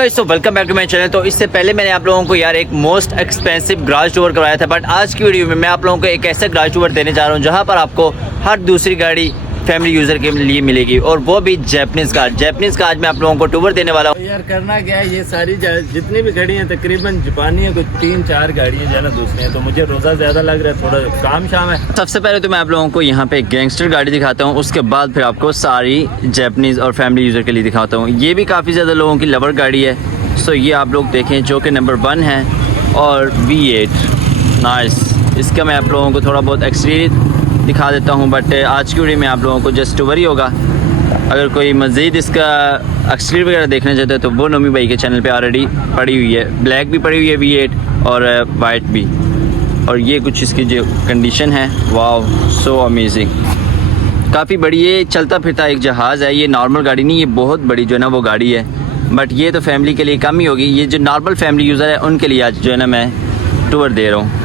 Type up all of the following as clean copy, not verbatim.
Guys, तो welcome back to my channel. तो इससे पहले मैंने आप लोगों को यार एक मोस्ट एक्सपेंसिव गराज टूर करवाया था, बट आज की वीडियो में मैं आप लोगों को एक ऐसा गराज टूर देने जा रहा हूँ जहाँ पर आपको हर दूसरी गाड़ी फैमिली यूज़र के लिए मिलेगी, और वो भी जैपनीज़ कार। आज मैं आप लोगों को टूर देने वाला हूँ। यार करना क्या है, ये सारी जितनी भी गाड़ी हैं तकरीबन जापानी है, कुछ 3-4 गाड़ियाँ जो है ना दूसरी हैं, तो मुझे रोज़ा ज़्यादा लग रहा है, थोड़ा काम शाम है। सबसे पहले तो मैं आप लोगों को यहाँ पे गैंगस्टर गाड़ी दिखाता हूँ, उसके बाद फिर आपको सारी जैपनीज़ और फैमिली यूज़र के लिए दिखाता हूँ। ये भी काफ़ी ज़्यादा लोगों की लवर गाड़ी है, सो ये आप लोग देखें, जो कि नंबर 1 है और V8 नाइस। इसका मैं आप लोगों को थोड़ा बहुत एक्सटीरियर दिखा देता हूँ, बट आज की वीडियो में आप लोगों को जस्ट टूर ही होगा। अगर कोई मज़ीद इसका एक्सटीरियर वगैरह देखना चाहते हैं तो वो नोमी भाई के चैनल पे ऑलरेडी पड़ी हुई है। ब्लैक भी पड़ी हुई है V8 और वाइट भी। और ये कुछ इसकी जो कंडीशन है, वाओ सो अमेजिंग, काफ़ी बड़ी। ये चलता फिरता एक जहाज़ है, ये नॉर्मल गाड़ी नहीं, ये बहुत बड़ी जो है ना वो गाड़ी है, बट ये तो फैमिली के लिए कम ही होगी। ये जो नॉर्मल फैमिली यूज़र है उनके लिए आज जो है ना मैं टूर दे रहा हूँ।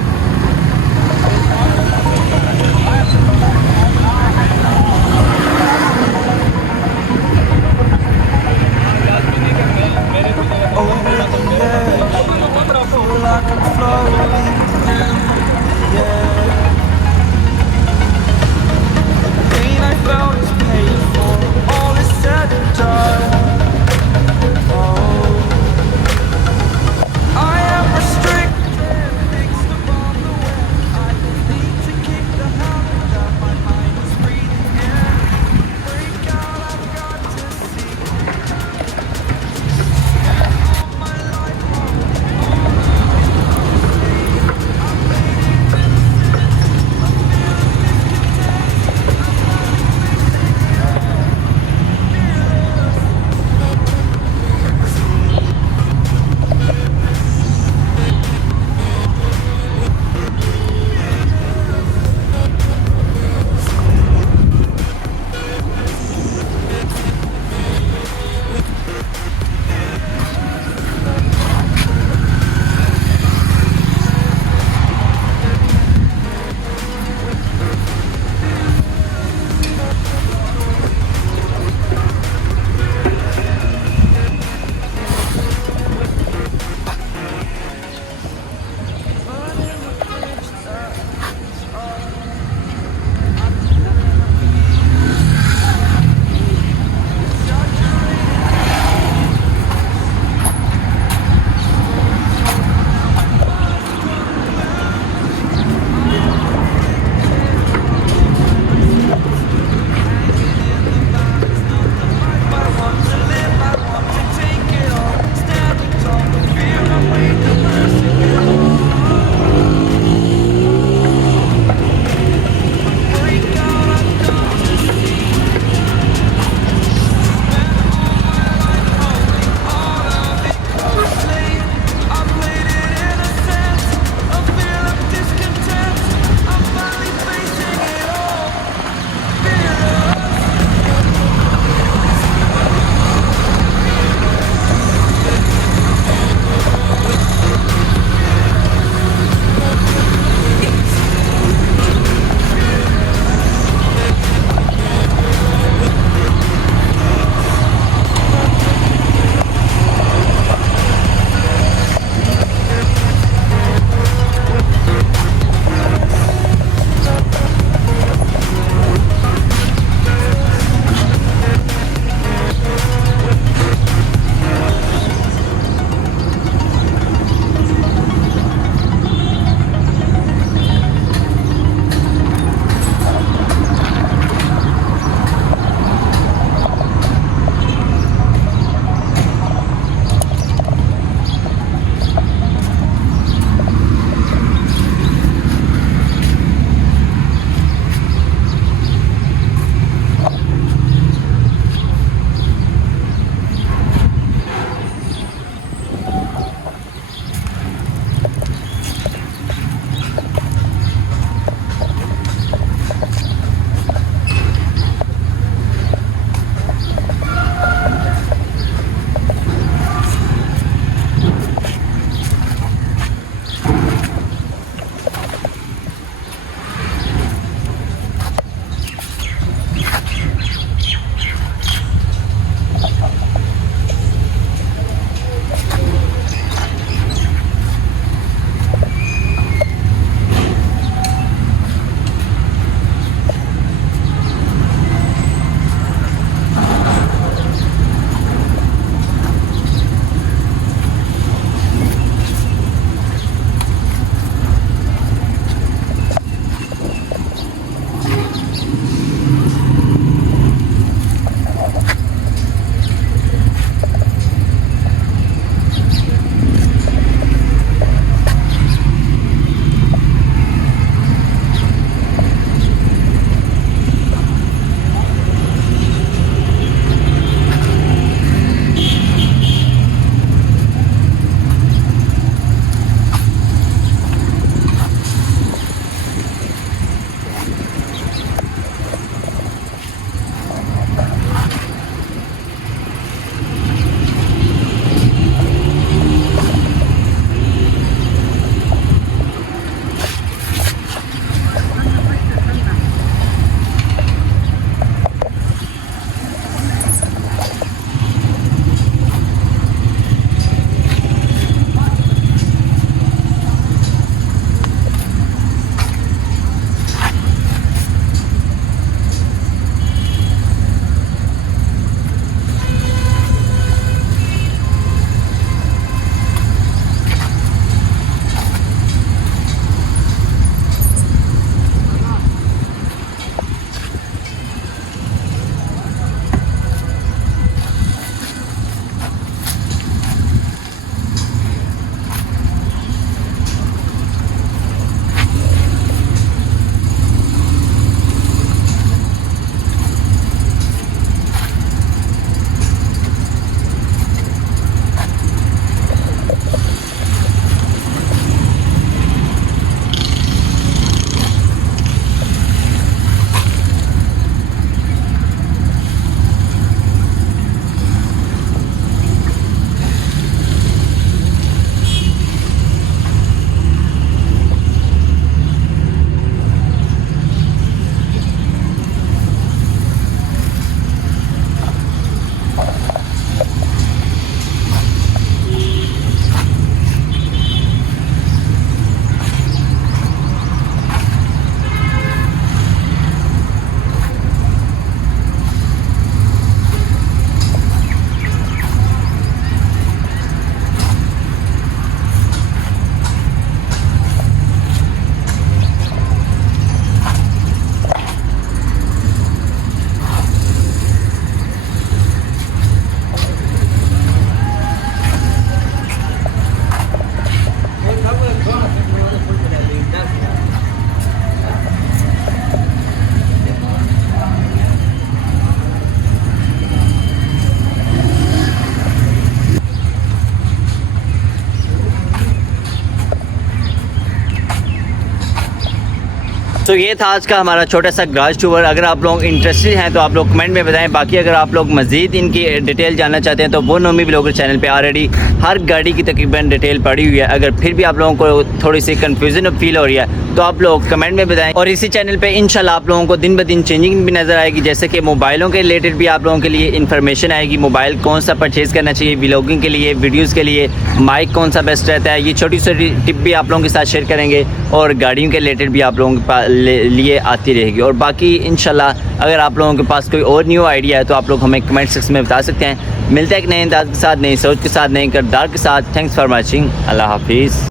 تو یہ تھا آج کا ہمارا چھوٹا سا گراج ٹور. اگر آپ لوگ انٹرسٹڈ ہیں تو آپ لوگ کمنٹ میں بتائیں. باقی اگر آپ لوگ مزید ان کی ڈیٹیل جاننا چاہتے ہیں تو وہ نومی بلاگر چینل پہ آلریڈی ہر گاڑی کی تقریباً ڈیٹیل پڑی ہوئی ہے. اگر پھر بھی آپ لوگوں کو تھوڑی سی کنفیوژن فیل ہو رہی ہے تو آپ لوگ کمنٹ میں بتائیں. اور اسی چینل پہ انشاءاللہ آپ لوگوں کو دن بدن چینجنگ بھی نظر آئے گی, جیسے کہ موبائلوں کے ریلیٹڈ بھی آپ لوگوں کے لیے انفارمیشن آئے گی. موبائل کون سا پرچیز کرنا چاہیے ولاگنگ کے لیے, ویڈیوز کے لیے, مائک کون سا بیسٹ رہتا ہے, یہ چھوٹی چھوٹی ٹپ بھی آپ لوگوں کے ساتھ شیئر کریں گے. اور گاڑیوں کے ریلیٹڈ بھی آپ لوگوں کے لیے آتی رہے گی. اور باقی انشاءاللہ اگر آپ لوگوں کے پاس کوئی اور نیو آئیڈیا ہے تو آپ لوگ ہمیں کمنٹ سیکشن میں بتا سکتے ہیں. ملتے ہیں ایک نئے انداز کے ساتھ, نئی سوچ کے ساتھ, نئے کردار کے ساتھ. Thanks for watching. اللہ حافظ.